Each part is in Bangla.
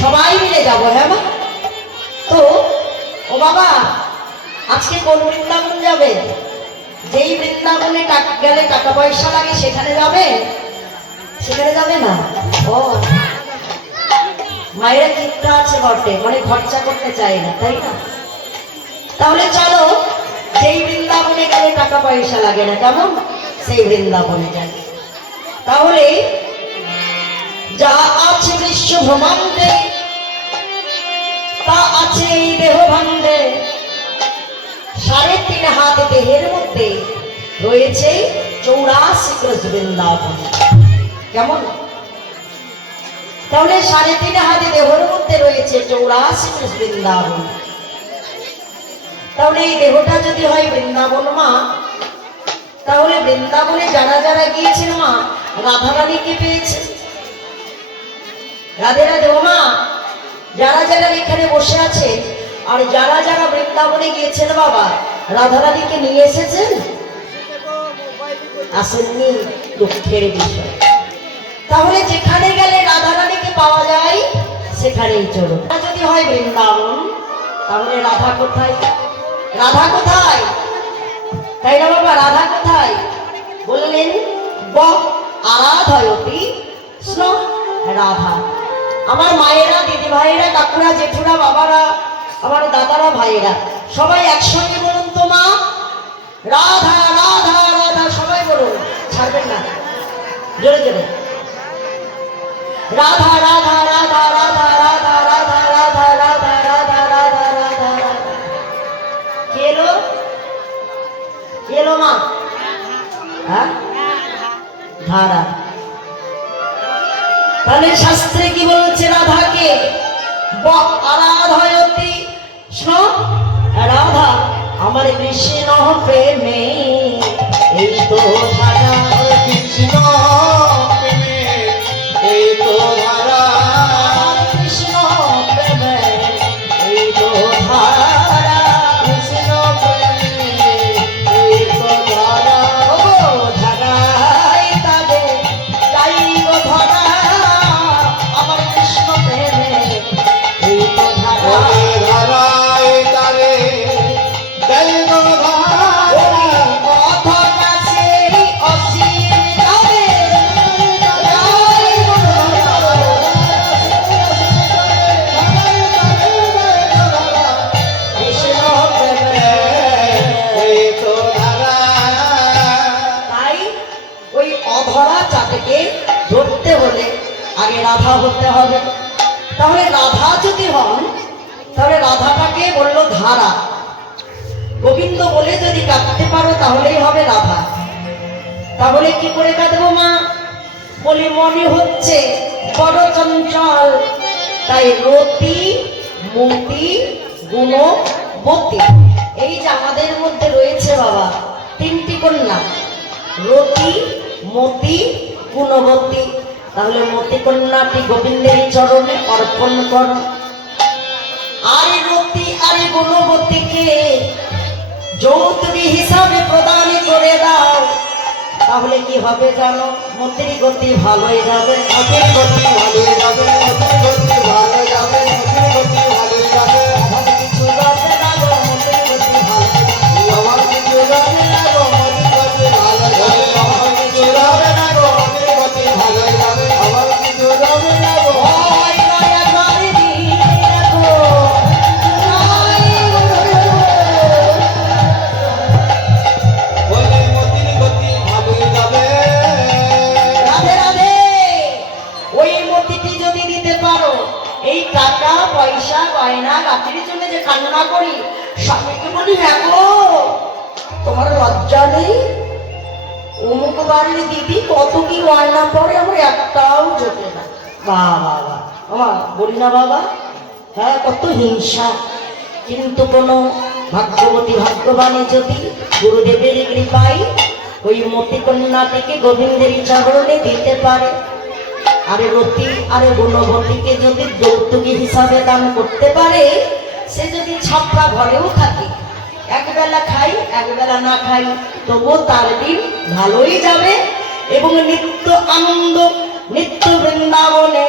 সবাই মিলে যাব। হ্যাঁ মা? তো ও বাবা, আজকে কোন বৃন্দাবন যাবে? যেই বৃন্দাবনে গেলে টাকা পয়সা লাগে সেখানে যাবে? সেখানে যাবে না। ও মায়েরা চিন্তা আছে বটে, মানে খরচা করতে চায় না, তাই না? তাহলে চলো যেই বৃন্দাবনে গেলে টাকা পয়সা লাগে না, কেমন সেই বৃন্দাবনে যাই। তাহলে যা আছে বিশ্ব ব্রহ্মাণ্ডে তা আছে এই দেহ ভাণ্ডে, 3.5 হাত দেহের মধ্যে রয়েছে 84 ক্রোশ বৃন্দাবন। কেমন? তাহলে 3.5 হাত দেহের মধ্যে রয়েছে 84 ক্রোশ বৃন্দাবন। তাহলে এই দেহটা যদি হয় বৃন্দাবন মা, তাহলে বৃন্দাবনে যারা যারা গিয়েছেন মা, রাধারানীকে পেয়েছে। রাধে রাধে ও মা, যারা যারা এখানে বসে আছে আর যারা যারা বৃন্দাবনে গিয়েছেন বাবা, রাধারানীকে নিয়ে এসেছেন? আসেননি, দুঃখের বিষয়। তাহলে যেখানে গেলে রাধারানীকে পাওয়া যায় সেখানেই চলো। যদি হয় বৃন্দাবন, তাহলে রাধা কোথায়? রাধা কোথায়? তাই না বাবা? রাধা কোথায়? বললেন ব আরাধয়তি কৃষ্ণ রাধা। আমার মায়েরা, দিদি ভাইয়েরা, কাকুরা, জেঠুরা, বাবারা, আমার দাদারা, ভাইয়েরা, সবাই একসঙ্গে বলুন তো মা, রাধা রাধা রাধা। সবাই বলুন, ছাড়বেন না, জোরে জোরে। রাধা রাধা রাধা রাধা রাধা রাধা রাধা রাধা রাধা রাধা রাধা রাধা। কে এলো? কে এলো মা? হ্যাঁ, ধারা। তাহলে শাস্ত্রে কি বলছে? রাধাকে আরাধয়তি কৃষ্ণ রাধা। আমার কৃষ্ণ প্রেমে এই তো ধারা, কৃষ্ণ প্রেমে এই তো ধারা, কৃষ্ণ প্রেমে এই তো ধারা, কৃষ্ণ প্রেমে এই তো ধারা। ও ধারাই তারে যাই গো ধরা, আমার কৃষ্ণ প্রেমে এই তো ধারা, ধারাই তারে যাই গো ধরা। অধরা সেই অসীম যাবে, কৃষ্ণ প্রেমে এই তো ধারা। তাই ওই অধরা চাঁদকে ধরতে হলে আগে রাধা হতে হবে। তাহলে রাধা যদি হন, তাহলে রাধাটাকে বললো ধারা। গোবিন্দ বলে যদি কাঁদতে পারো তাহলেই হবে রাধা। তাহলে কি করে কাঁদবো মা? বলি মনে হচ্ছে বড় চঞ্চল, তাই রতি মতি গুণবতী। এই যে আমাদের মধ্যে রয়েছে বাবা 3টি কন্যা, রতি মতি গুণবতী। তাহলে মতি কন্যাটি গোবিন্দের চরণে অর্পণ করো। আরে রতি আরে গুণবতীকে যৌতুক হিসাবে প্রদান করে দাও। তাহলে কি হবে জানো? মতির গতি ভালোই যাবে, মতির গতি ভালোই যাবে, মতির গতি ভালো যাবে, মতির গতি ভালোই যাবে। আমার কিছু যাবে না গো, মতির গতি ভালো যাবে, আমার কিছু যাবে না গো, মতির গতি ভালো যাবে, আমার কিছু যাবে না গো, মতির গতি ভালো যাবে, আমার কিছু যাবে না গো। ওই নয়া বাড়ি দেখো, বলে মতির গতি ভালোই যাবে। রাধে রাধে। ওই মতিটি যদি দিতে পারো, এই টাকা পয়সা গয়না গাছের জন্য যে কান্না করি, স্বামীকে বলি হ্যাঁ গো তোমার লজ্জা নেই? অমুক বাড়ির দিদি কত কি গয়না পরে, আমার একটাও জোটে না। বাবা বাবা বলি না বাবা, হ্যাঁ কত হিংসা। কিন্তু কোনো ভাগ্যবতী ভাগ্যবানী যদি গুরুদেবের কৃপায় ওই মতি কন্যাটিকে গোবিন্দের চরণে দিতে পারে, আরে রতি আরে গুণবতীকে যদি যৌতুকী হিসাবে দান করতে পারে, সে যদি ছাপড়া ঘরেও থাকে, একবেলা খাই একবেলা না খাই, তবুও তার দিন ভালোই যাবে। এবং নিত্য আনন্দ, নিত্য বৃন্দাবনে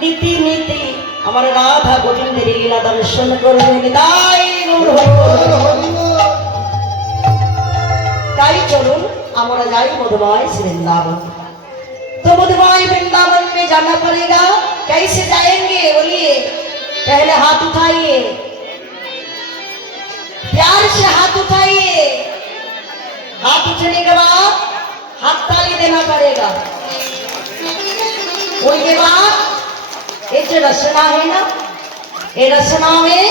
নীতি নীতি আমার আমার রাধা গোবিন্দের লীলা দর্শন করবেন। তাই গৌর হরি বল। তাই চলুন আমরা যাই मधुमय वृंदावन। तो मधुमय वृंदावन में जाना पड़ेगा। कैसे जाएंगे बोलिए? पहले हाथ उठाइए, प्यार से हाथ उठाइए। हाथ उठने के बाद हाथ ताली देना पड़ेगा। उसके बाद ये जो रचना है ना, ये रचना में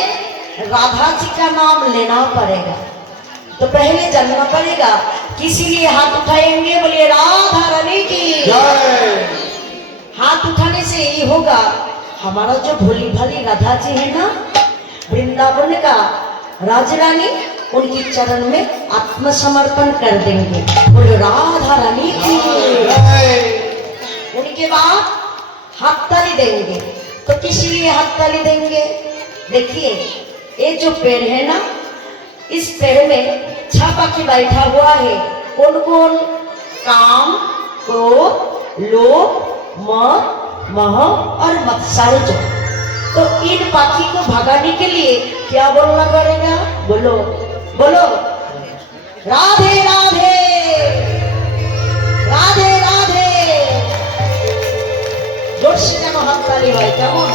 राधा जी का नाम लेना पड़ेगा। तो पहले जानना पड़ेगा किसी लिए हाथ उठाएंगे बोलिए राधा रानी की जय। हाथ उठाने से ये होगा हमारा जो भोली भाली राधा जी है ना, वृंदावन का राज रानी, उनकी चरण में आत्मसमर्पण कर देंगे। बोलो राधा रानी की जय। उनके बाद हाथ ताली देंगे। तो किसी लिए हाथ ताली देंगे? देखिए ये जो पेड़ है ना, इस पेड़ में छापा के बैठा हुआ है। कौन कौन? काम, क्रोध, लोभ, मोह और मत्सर्य। तो इन पाखी को भगाने के लिए क्या बोलना पड़ेगा? बोलो बोलो राधे राधे राधे राधे। जोर से जानो हाथ ताली भाई। केमन?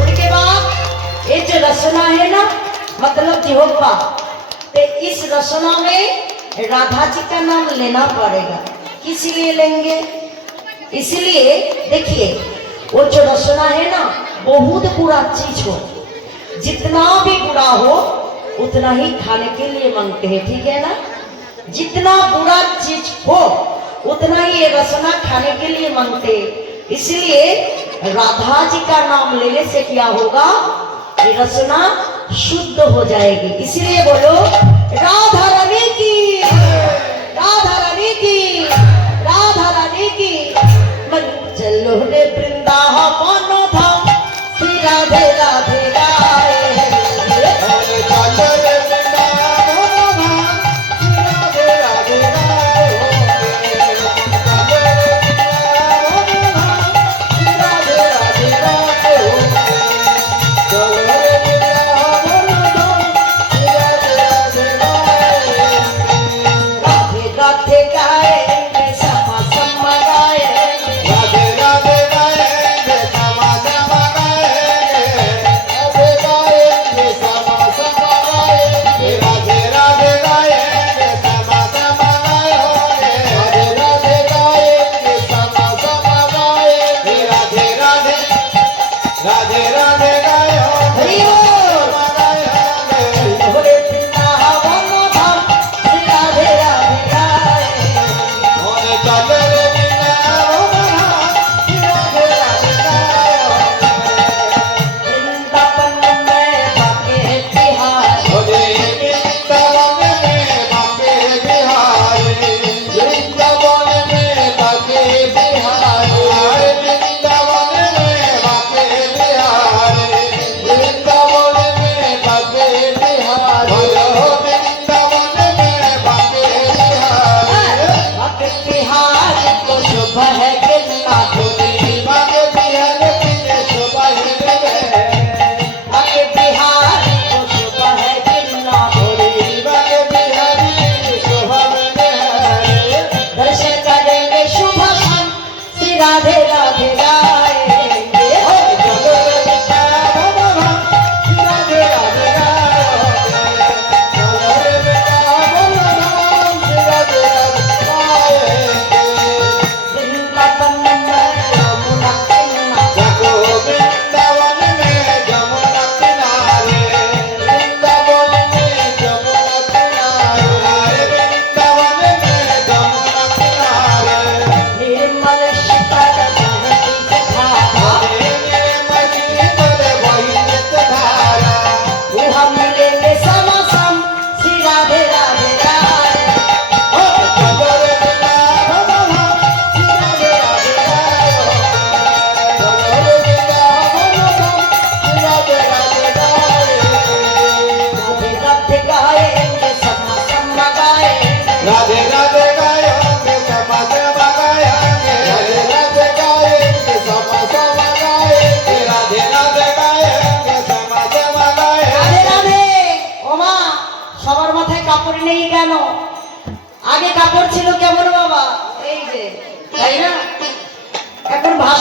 उनके बाद ये जो रचना है ना, मतलब जिहोबा, तो इस रचना में राधा जी का नाम लेना पड़ेगा। किस लिए लेंगे? इसलिए देखिए वो जो रचना है ना, बहुत बुरा चीज हो, जितना भी बुरा हो उतना ही खाने के लिए मांगते हैं, ठीक है ना? जितना बुरा चीज हो उतना ही ये रचना खाने के लिए मांगते हैं। इसलिए राधा जी का नाम लेने से क्या होगा? ये रचना शुद्ध हो जाएगी। इसलिए बोलो राधा रानी की, राधा रानी की, राधा रानी की। मन चलो रे वृंदावन धाम, श्री राधे राधे गाए। राधे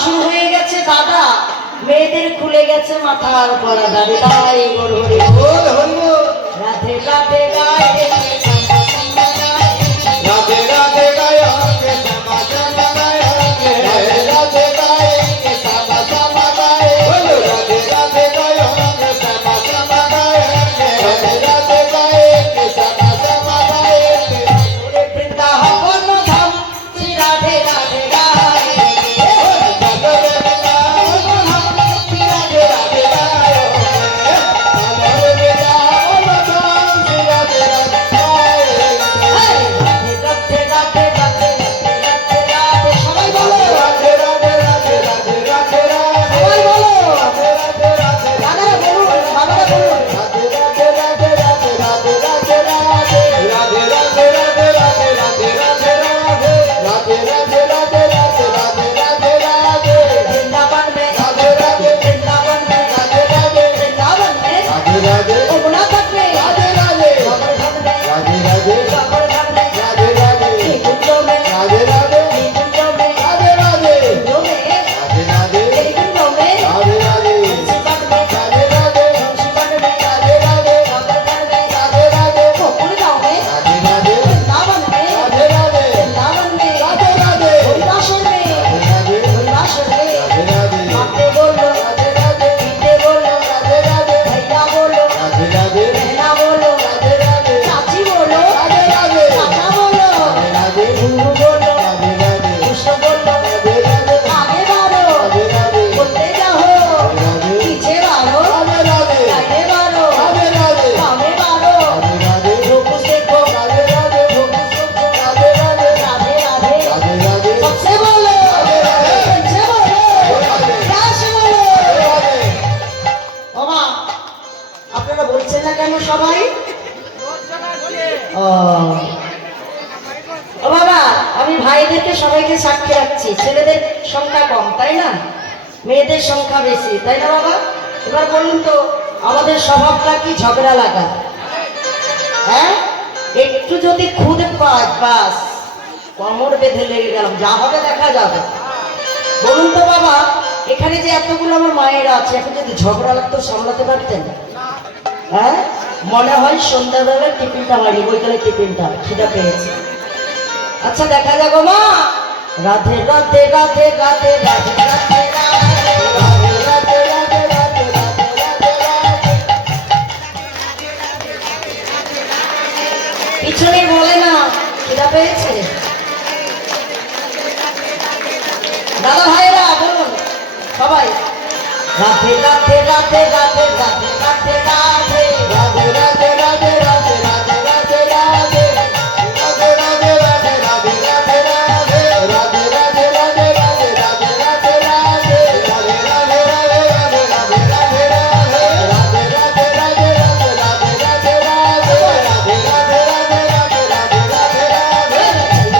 শুরু হয়ে গেছে দাদা, মেয়েদের খুলে গেছে মাথার পরা দাঁড়িয়ে তাই গরু হরি বল হরি বল। রাধে রাধে গায়ে রাধে রাধে গায়ে কে শ্যামা শ্যামা গায়ে কে রাধে রাধে গায়ে কে শ্যামা শ্যামা গায়ে বলো রাধে রাধে গায়ে কে শ্যামা শ্যামা গায়ে কে রাধে রাধে গায়ে কে শ্যামা শ্যামা গায়ে কে ওরে বৃন্দাবন ধাম শ্রী রাধে রাধে গায়ে রাধে রাধে রাধে রাধে রাধে সবাই বলো সবাই বলো দাদারা বলুন বাবারা বলুন वृंदावन में वृंदावन में वृंदावन में उमरा तक में गोवर्धन में गोवर्धन में कुंजों में कुंजों में कुंजों में कुंजों में शिवन में शिवन में गोवर्धन में गोकुल गाँव में वृंदावन में हरिदासन में हरिदासन में माते बोलो पीते बोलो भैया बोलो बहना बोलो चाची बोलो चाचा बोलो गुरु बोलो कृष्ण बोलो आगे बढ़ो बोलते जाओ पीछे बढ़ो आगे बढ़ो सामने बढ़ो जो कुछ देखो जो कुछ सुनो राधे राधे सबसे बोलो सबसे बोलो दास बोलो বাবা আপনারা বলছেন না কেন সবাই ও ও বাবা আমি ভাইদেরকে সবাইকে সাক্ষী রাখছি ছেলেদের সংখ্যা কম তাই না মেয়েদের সংখ্যা বেশি তাই না বাবা এবার বলুন তো আমাদের স্বভাবটা কি ঝগড়া লাগা হ্যাঁ একটু যদি খুদে পাই বাস কোমর বেঁধে লেগে গেলাম যা হবে দেখা যাবে বলুন তো বাবা এখানে যে এতগুলো আমার মায়েরা আছে এখন যদি ঝগড়া লাগতো সামলাতে পারতেন হ্যাঁ মনে হয় সন্ধ্যাবেলা টিফিনটা হয়নি বইকালে টিফিনটা খিদা পেয়েছে আচ্ছা দেখা যাবো মা রাধে রাধে রাধে রাধে রাধে রাধে পিছনে বলে না খিদা পেয়েছে দাদা ভাইরা বলুন সবাই রাধে রাধে রাধে রাধে রাধে রাধে রাধে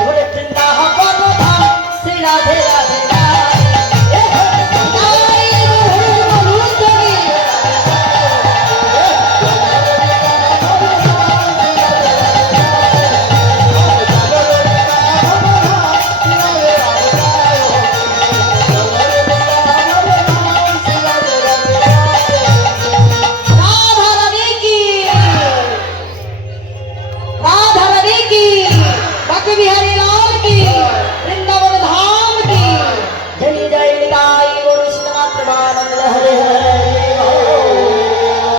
ওরে বৃন্দাবন ধাম শ্রী রাধে রাধে राधा रानी की बाकी बिहार